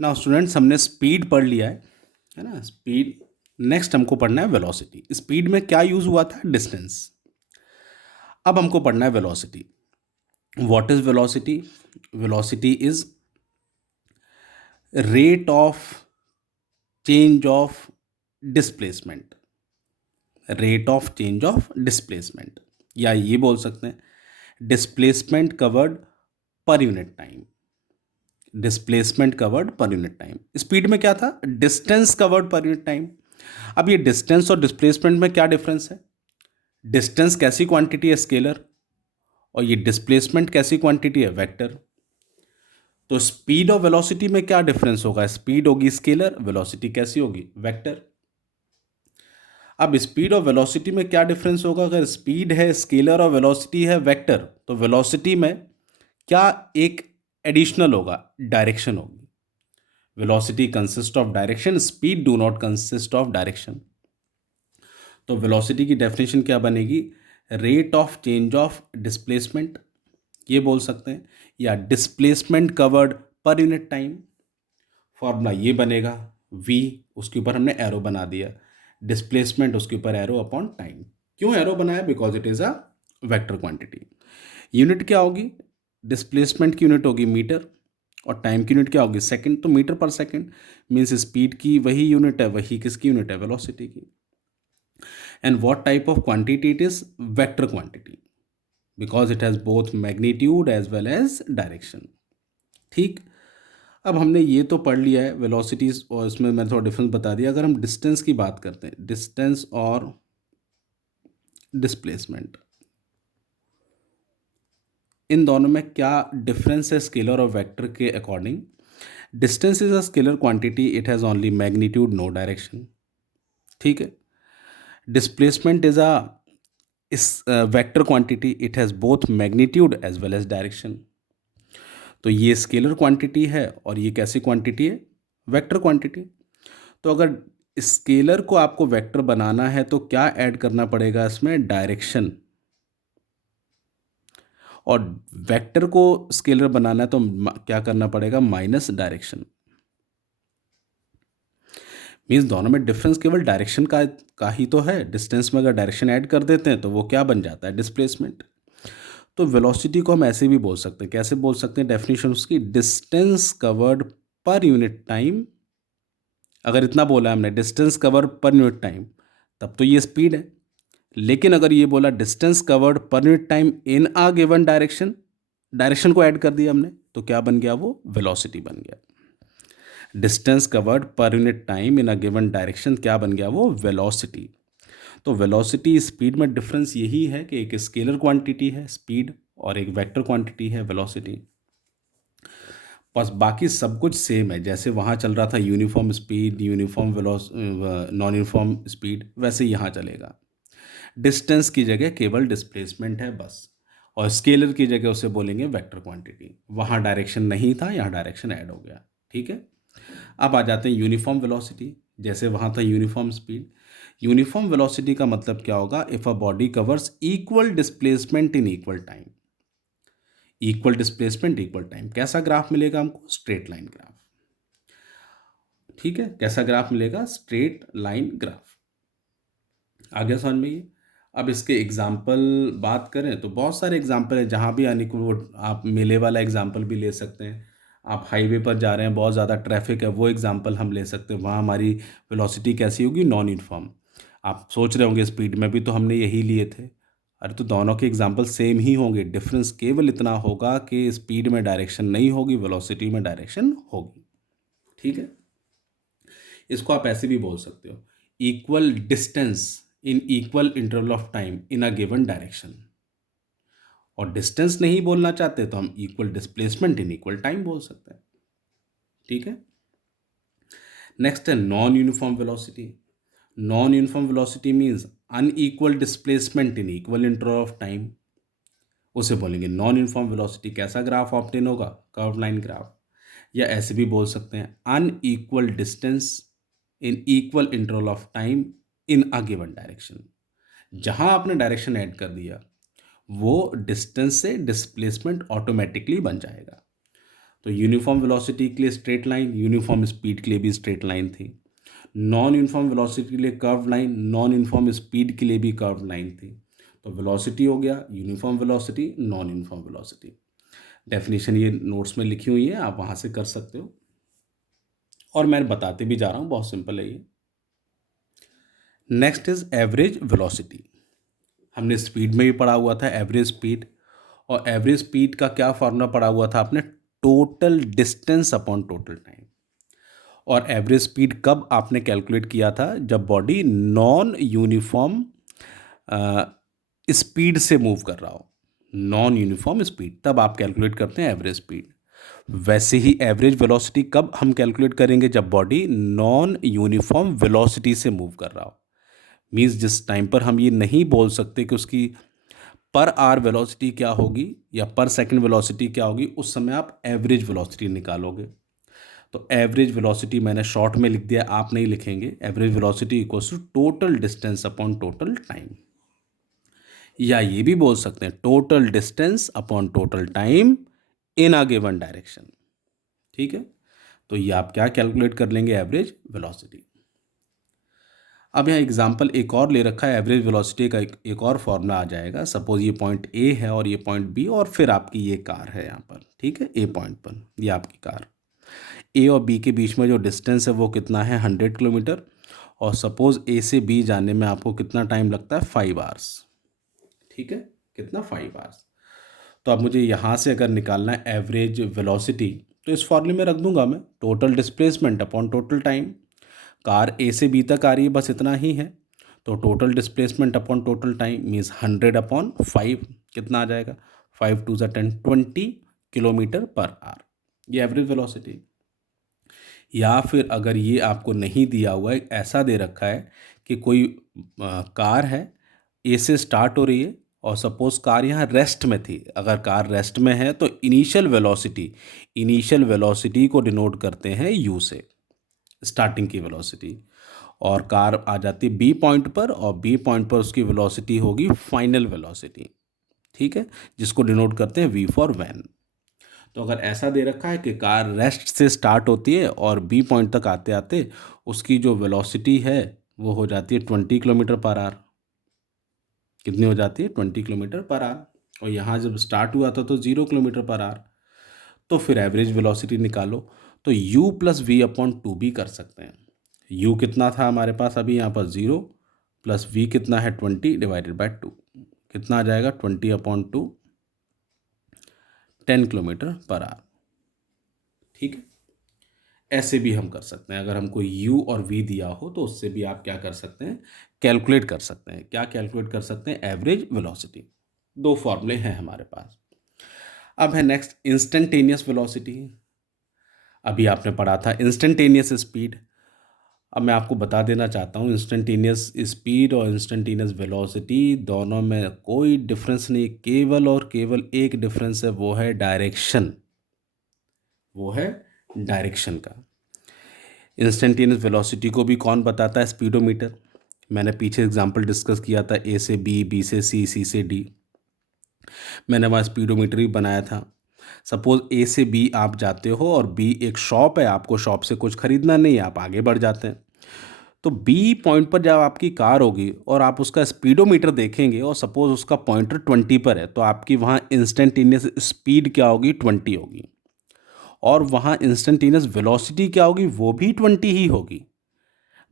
Now students, हमने speed पढ़ लिया है ना। स्पीड, नेक्स्ट हमको पढ़ना है वेलोसिटी। स्पीड में क्या यूज हुआ था? डिस्टेंस। अब हमको पढ़ना है velocity. What is velocity? Velocity is rate of change of displacement. Rate of change of displacement, या ये बोल सकते हैं displacement covered per unit time. Displacement covered per unit time. Speed में क्या था? Distance covered per unit time. अब ये डिस्टेंस और डिस्प्लेसमेंट में क्या डिफरेंस है? डिस्टेंस कैसी क्वांटिटी है? स्केलर। और ये डिस्प्लेसमेंट कैसी क्वांटिटी है? वेक्टर। तो स्पीड और वेलोसिटी में क्या डिफरेंस होगा? स्पीड होगी स्केलर, वेलोसिटी कैसी होगी? वेक्टर। अब स्पीड और वेलोसिटी में क्या डिफरेंस होगा? अगर स्पीड है स्केलर और वेलोसिटी है वेक्टर, तो वेलोसिटी में क्या एक एडिशनल होगा? डायरेक्शन होगी। Velocity consist of direction, speed do not consist of direction. तो वेलोसिटी की डेफिनेशन क्या बनेगी? Rate of change of displacement, ये बोल सकते हैं, या displacement covered per unit time. Formula ये बनेगा v, उसके ऊपर हमने एरो बना दिया, डिस्प्लेसमेंट उसके ऊपर एरो अपॉन टाइम। क्यों एरो बनाया? Because it is a vector quantity. Unit क्या होगी? डिस्प्लेसमेंट की यूनिट होगी मीटर, और टाइम की यूनिट क्या होगी? सेकंड। तो मीटर पर सेकंड मीन्स स्पीड की वही यूनिट है, वही किसकी यूनिट है? वेलोसिटी की। And what type of quantity it is? Vector quantity, because it has both magnitude as well as direction. ठीक। अब हमने ये तो पढ़ लिया है वेलोसिटीज, और इसमें मैंने थोड़ा डिफरेंस बता दिया। अगर हम डिस्टेंस की बात करते हैं, डिस्टेंस और डिस्प्लेसमेंट, इन दोनों में क्या डिफरेंस है स्केलर और वेक्टर के according? Distance is a scalar quantity, it has only magnitude, no direction. ठीक है। Displacement is a is vector quantity, it has both magnitude as well as direction. तो ये स्केलर क्वांटिटी है और ये कैसी क्वांटिटी है? Vector quantity. तो अगर स्केलर को आपको वेक्टर बनाना है तो क्या ऐड करना पड़ेगा इसमें? डायरेक्शन। और वेक्टर को स्केलर बनाना है तो क्या करना पड़ेगा? Minus direction. मीन्स दोनों में डिफरेंस केवल डायरेक्शन का ही तो है। डिस्टेंस में अगर डायरेक्शन ऐड कर देते हैं तो वो क्या बन जाता है? डिस्प्लेसमेंट। तो वेलोसिटी को हम ऐसे भी बोल सकते हैं। कैसे बोल सकते हैं? डेफिनेशन उसकी, distance covered per unit time. अगर इतना बोला हमने distance covered per unit time, तब तो ये स्पीड है। लेकिन अगर ये बोला distance covered per unit time in a given direction, direction को ऐड कर दिया हमने, तो क्या बन गया? वो वेलोसिटी बन गया। Distance covered per unit time in a given direction क्या बन गया? वो वेलोसिटी। तो वेलोसिटी स्पीड में डिफरेंस यही है कि एक स्केलर क्वांटिटी है स्पीड, और एक वेक्टर क्वांटिटी है वेलोसिटी। बस बाकी सब कुछ सेम है। जैसे वहाँ चल रहा था uniform speed, uniform non uniform speed, वैसे यहाँ चलेगा। डिस्टेंस की जगह केवल डिस्प्लेसमेंट है बस, और स्केलर की जगह उसे बोलेंगे वेक्टर क्वांटिटी। वहाँ डायरेक्शन नहीं था, यहाँ डायरेक्शन ऐड हो गया। ठीक है। अब आ जाते हैं यूनिफॉर्म वेलोसिटी। जैसे वहाँ था यूनिफॉर्म स्पीड, यूनिफॉर्म वेलोसिटी का मतलब क्या होगा? If a body covers equal displacement in equal time. Equal displacement equal time, कैसा ग्राफ मिलेगा हमको? Straight line graph. ठीक है। कैसा ग्राफ मिलेगा? Straight line graph. आगे समझ में ये। अब इसके एग्जाम्पल बात करें तो बहुत सारे एग्जाम्पल हैं, जहाँ भी अनइक्वल, आप मेले वाला एग्जाम्पल भी ले सकते हैं। आप हाईवे पर जा रहे हैं, बहुत ज़्यादा ट्रैफिक है, वो एग्जाम्पल हम ले सकते हैं। वहाँ हमारी वेलोसिटी कैसी होगी? Non uniform. आप सोच रहे होंगे स्पीड में भी तो हमने यही लिए थे। अरे तो दोनों के एग्जाम्पल सेम ही होंगे, डिफरेंस केवल इतना होगा कि स्पीड में डायरेक्शन नहीं होगी, वेलोसिटी में डायरेक्शन होगी। ठीक है। इसको आप ऐसे भी बोल सकते हो, equal distance in equal interval of time in a given direction. और डिस्टेंस नहीं बोलना चाहते तो हम equal displacement in equal time बोल सकते हैं। ठीक है। नेक्स्ट है non uniform velocity. Non uniform velocity means unequal displacement in equal interval of time, उसे बोलेंगे नॉन यूनिफॉर्म वेलोसिटी। कैसा ग्राफ ऑब्टेन होगा? Curve line graph. या ऐसे भी बोल सकते हैं unequal distance in equal interval of time in a given direction. जहां आपने डायरेक्शन ऐड कर दिया, वो डिस्टेंस से डिस्प्लेसमेंट ऑटोमेटिकली बन जाएगा। तो यूनिफॉर्म वेलोसिटी के लिए स्ट्रेट लाइन, यूनिफॉर्म स्पीड के लिए भी स्ट्रेट लाइन थी। नॉन यूनिफॉर्म वेलोसिटी के लिए curve line, non uniform speed के लिए भी कर्व लाइन थी। तो वेलोसिटी हो गया uniform velocity, non uniform velocity. Definition ये नोट्स में लिखी हुई है, आप वहाँ से कर सकते हो, और मैं बताते भी जा रहा हूँ, बहुत सिंपल है ये। Next is average velocity. हमने स्पीड में भी पढ़ा हुआ था एवरेज स्पीड, और एवरेज स्पीड का क्या फॉर्मूला पढ़ा हुआ था आपने, total distance upon total time. और एवरेज स्पीड कब आपने कैलकुलेट किया था, जब बॉडी नॉन यूनिफॉर्म स्पीड से मूव कर रहा हो, नॉन यूनिफॉर्म स्पीड, तब आप कैलकुलेट करते हैं एवरेज स्पीड। वैसे ही एवरेज वेलोसिटी कब हम कैलकुलेट करेंगे, जब बॉडी नॉन यूनिफॉर्म वेलोसिटी से मूव कर रहा हो। मीन्स जिस टाइम पर हम ये नहीं बोल सकते कि उसकी पर आवर वेलोसिटी क्या होगी या पर सेकंड वेलोसिटी क्या होगी, उस समय आप एवरेज वेलोसिटी निकालोगे। तो एवरेज वेलोसिटी मैंने शॉर्ट में लिख दिया, आप नहीं लिखेंगे। Average velocity equals to total distance upon total time, या ये भी बोल सकते हैं total distance upon total time in a given direction. ठीक है, तो ये आप क्या कैलकुलेट कर लेंगे, एवरेज वेलोसिटी। अब यहाँ एग्जांपल एक और ले रखा है, एवरेज वेलोसिटी का एक और फॉर्मूला आ जाएगा। सपोज ये पॉइंट ए है और ये पॉइंट बी, और फिर आपकी ये कार है यहाँ पर। ठीक है, ए पॉइंट पर ये आपकी कार, ए और बी के बीच में जो डिस्टेंस है वो कितना है, 100 किलोमीटर। और सपोज ए से बी जाने में आपको कितना टाइम लगता है, 5 आवर्स। ठीक है, कितना, 5 आवर्स। तो अब मुझे यहाँ से अगर निकालना है एवरेज वेलोसिटी, तो इस फॉर्मूले में रख दूंगा मैं, total displacement upon total time. Car A से बी तक आ रही है, बस इतना ही है। तो total displacement upon total time means 100 upon 5, कितना आ जाएगा, 5 टू ज़ 10, 20 किलोमीटर पर आवर। ये एवरेज वेलोसिटी। या फिर अगर ये आपको नहीं दिया हुआ है, ऐसा दे रखा है कि कोई कार है, ए से स्टार्ट हो रही है, और सपोज कार यहाँ रेस्ट में थी। अगर कार रेस्ट में है तो इनिशियल वेलोसिटी को डिनोट करते हैं यू से, स्टार्टिंग की वेलोसिटी। और कार आ जाती है बी पॉइंट पर, और बी पॉइंट पर उसकी वेलोसिटी होगी फाइनल वेलोसिटी। ठीक है, जिसको डिनोट करते हैं वी फॉर वैन। तो अगर ऐसा दे रखा है कि कार रेस्ट से स्टार्ट होती है और बी पॉइंट तक आते आते उसकी जो वेलोसिटी है वो हो जाती है 20 किलोमीटर पर आवर। कितनी हो जाती है, 20 किलोमीटर पर आवर। और यहाँ जब स्टार्ट हुआ था तो 0 किलोमीटर पर आवर। तो फिर एवरेज वेलोसिटी निकालो, तो u plus V upon two भी कर सकते हैं। u कितना था हमारे पास अभी यहाँ पर 0, प्लस v कितना है 20 डिवाइडेड बाय 2, कितना आ जाएगा 20 अपॉन 2, 10 किलोमीटर पर आवर। ठीक है, ऐसे भी हम कर सकते हैं। अगर हमको u और v दिया हो तो उससे भी आप क्या कर सकते हैं, कैलकुलेट कर सकते हैं। क्या कैलकुलेट कर सकते हैं, एवरेज वेलोसिटी। दो फॉर्मूले हैं हमारे पास। अब है नेक्स्ट इंस्टेंटेनियस वेलोसिटी। अभी आपने पढ़ा था इंस्टेंटेनियस स्पीड। अब मैं आपको बता देना चाहता हूँ, इंस्टेंटेनियस स्पीड और इंस्टेंटेनियस वेलोसिटी दोनों में कोई डिफरेंस नहीं, केवल और केवल एक डिफरेंस है, वो है डायरेक्शन। वो है डायरेक्शन का। इंस्टेंटेनियस वेलोसिटी को भी कौन बताता है, स्पीडोमीटर। मैंने पीछे एग्जांपल डिस्कस किया था, ए से बी, बी से सी, सी से डी। मैंने वहाँ स्पीडोमीटर भी बनाया था। सपोज ए से बी आप जाते हो और बी एक शॉप है, आपको शॉप से कुछ खरीदना नहीं है, आप आगे बढ़ जाते हैं। तो बी पॉइंट पर जब आपकी कार होगी और आप उसका स्पीडोमीटर देखेंगे और सपोज उसका पॉइंटर 20 पर है, तो आपकी वहाँ इंस्टेंटेनियस स्पीड क्या होगी, 20 होगी। और वहाँ इंस्टेंटेनियस वेलोसिटी क्या होगी, वो भी 20 ही होगी।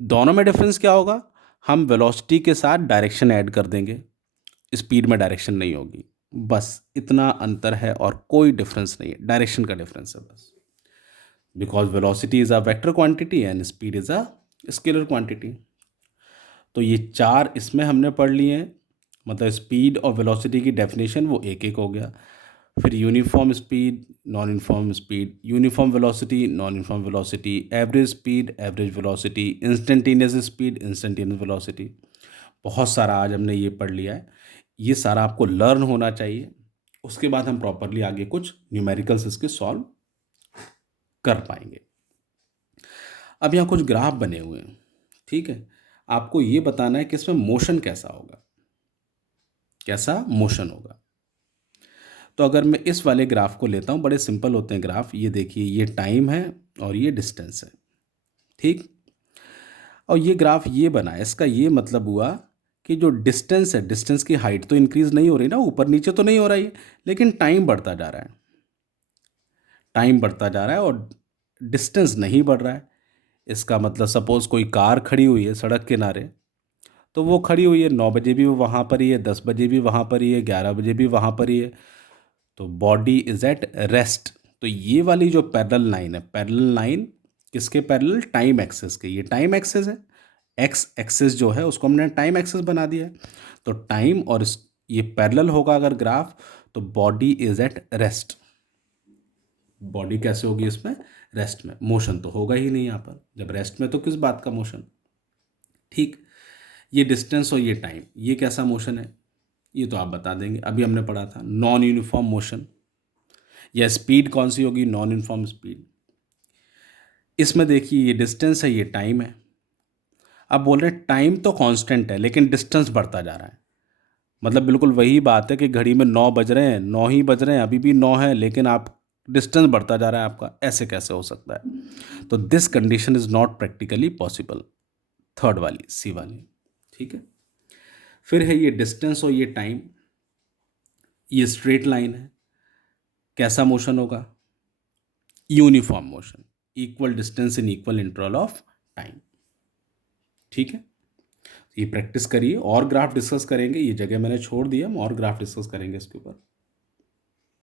दोनों में डिफरेंस क्या होगा, हम वेलोसिटी के साथ डायरेक्शन ऐड कर देंगे, स्पीड में डायरेक्शन नहीं होगी। बस इतना अंतर है और कोई डिफरेंस नहीं है, डायरेक्शन का डिफरेंस है बस। Because velocity is a vector quantity and speed is a scalar quantity. तो ये चार इसमें हमने पढ़ लिए हैं, मतलब स्पीड और वेलोसिटी की डेफिनेशन वो एक एक हो गया। फिर uniform speed, non uniform speed, uniform velocity, non uniform velocity, average speed, average velocity, instantaneous speed, instantaneous velocity. बहुत सारा आज हमने ये पढ़ लिया है। ये सारा आपको लर्न होना चाहिए, उसके बाद हम प्रॉपरली आगे कुछ न्यूमेरिकल्स इसके सॉल्व कर पाएंगे। अब यहाँ कुछ ग्राफ बने हुए हैं, ठीक है। आपको ये बताना है कि इसमें मोशन कैसा होगा, कैसा मोशन होगा। तो अगर मैं इस वाले ग्राफ को लेता हूँ, बड़े सिंपल होते हैं ग्राफ, ये देखिए ये टाइम है और ये डिस्टेंस है, ठीक। और ये ग्राफ ये बना है, इसका ये मतलब हुआ कि जो डिस्टेंस है, डिस्टेंस की हाइट तो इंक्रीज नहीं हो रही ना, ऊपर नीचे तो नहीं हो रही है, लेकिन टाइम बढ़ता जा रहा है, टाइम बढ़ता जा रहा है और डिस्टेंस नहीं बढ़ रहा है। इसका मतलब सपोज कोई कार खड़ी हुई है सड़क किनारे, तो वो खड़ी हुई है 9 बजे भी वो वहाँ पर ही है, 10 बजे भी वहाँ पर ही है, 11 बजे भी वहाँ पर ही है, तो बॉडी इज एट रेस्ट। तो ये वाली जो पैरेलल लाइन है, पैरेलल लाइन किसके पैरेलल, टाइम एक्सिस के, ये टाइम एक्सिस है, एक्स एक्सिस जो है उसको हमने टाइम एक्सिस बना दिया है। तो टाइम और ये पैरेलल होगा अगर ग्राफ, तो body is at rest. Body कैसे होगी इसमें, रेस्ट में, मोशन तो होगा ही नहीं यहाँ पर, जब रेस्ट में तो किस बात का मोशन, ठीक। ये डिस्टेंस और ये टाइम, ये कैसा मोशन है, ये तो आप बता देंगे, अभी हमने पढ़ा था नॉन यूनिफॉर्म मोशन। या स्पीड कौन सी होगी, नॉन यूनिफॉर्म स्पीड। इसमें देखिए ये डिस्टेंस है, ये टाइम है। अब बोल रहे हैं टाइम तो कांस्टेंट है लेकिन डिस्टेंस बढ़ता जा रहा है। मतलब बिल्कुल वही बात है कि घड़ी में 9 बज रहे हैं, 9 ही बज रहे हैं, अभी भी 9 है, लेकिन आप डिस्टेंस बढ़ता जा रहा है आपका, ऐसे कैसे हो सकता है। तो this condition is not practically possible, third वाली, सी वाली, ठीक है। फिर है ये डिस्टेंस और ये टाइम, ये स्ट्रेट लाइन है, कैसा मोशन होगा, uniform motion, equal distance in equal interval of time, ठीक है। ये प्रैक्टिस करिए, और ग्राफ डिस्कस करेंगे, ये जगह मैंने छोड़ दिया, हम और ग्राफ डिस्कस करेंगे इसके ऊपर।